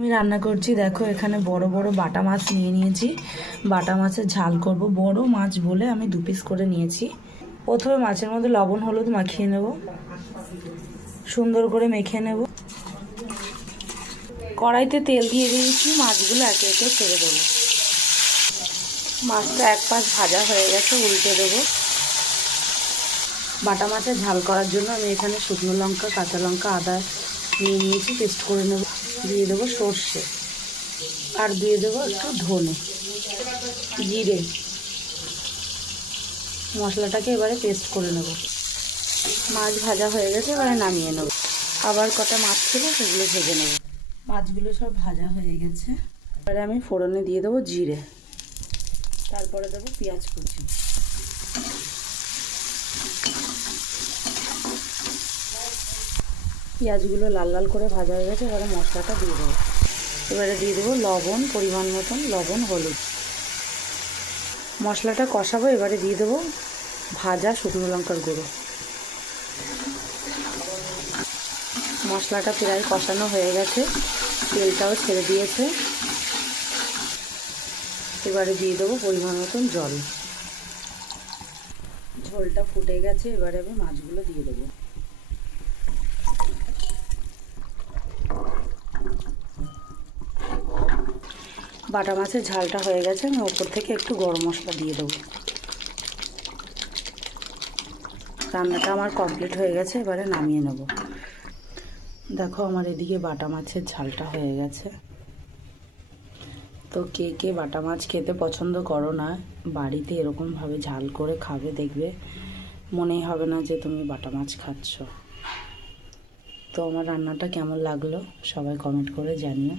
আমি রান্না করছি। দেখো এখানে বড় বড় বাটা মাছ নিয়ে নিয়েছি। বাটা মাছের ঝাল করব। বড় মাছ বলে আমি 2 পিস করে নিয়েছি। প্রথমে মাছের মধ্যে লবণ হলুদ মাখিয়ে নেব, সুন্দর করে মেখে নেব। কড়াইতে তেল দিয়ে দিয়েছি, মাছগুলো একে একে ছেড়ে দেবো। মাছটা এক পাশ ভাজা হয়ে গেছে, উল্টে দেবো। বাটা মাছের ঝাল করার জন্য আমি এখানে শুকনো লঙ্কা, কাঁচা লঙ্কা, আদা নিয়ে নিয়েছি, পেস্ট করে নেব। দিয়ে দেবো সর্ষে, আর দিয়ে দেবো একটু ধনে, জিরে। মশলাটাকে এবারে পেস্ট করে নেব। মাছ ভাজা হয়ে গেছে, এবারে নামিয়ে নেব। আবার কটা মাছ ছিল, সেগুলো ভেজে নেব। মাছগুলো সব ভাজা হয়ে গেছে। এবারে আমি ফোড়নে দিয়ে দেবো জিরে, তারপরে দেবো পেঁয়াজ কুচি। পেঁয়াজগুলো লাল লাল করে ভাজা হয়ে গেছে, এবারে মশলাটা দিয়ে দেবো। এবারে দিয়ে দেবো লবণ, পরিমাণ মতন লবণ, হলুদ। মশলাটা কষাবো। এবারে দিয়ে দেবো ভাজা শুকনো লঙ্কার গুঁড়ো। মশলাটা প্রায় কষানো হয়ে গেছে, তেলটাও ছেড়ে দিয়েছে। এবারে দিয়ে দেবো পরিমাণ মতন জল। ঝোলটা ফুটে গেছে, এবারে আমি মাছগুলো দিয়ে দেবো। বাটা মাছের ঝালটা হয়ে গেছে, আমি ওপর থেকে একটু গরম মশলা দিয়ে দেবো। রান্নাটা আমার কমপ্লিট হয়ে গেছে, এবারে নামিয়ে নেব। দেখো আমার এদিকে বাটা মাছের ঝালটা হয়ে গেছে। তো কে কে বাটা মাছ খেতে পছন্দ করো না, বাড়িতে এরকমভাবে ঝাল করে খাবে, দেখবে মনেই হবে না যে তুমি বাটা মাছ খাচ্ছ। তো আমার রান্নাটা কেমন লাগলো সবাই কমেন্ট করে জানিও।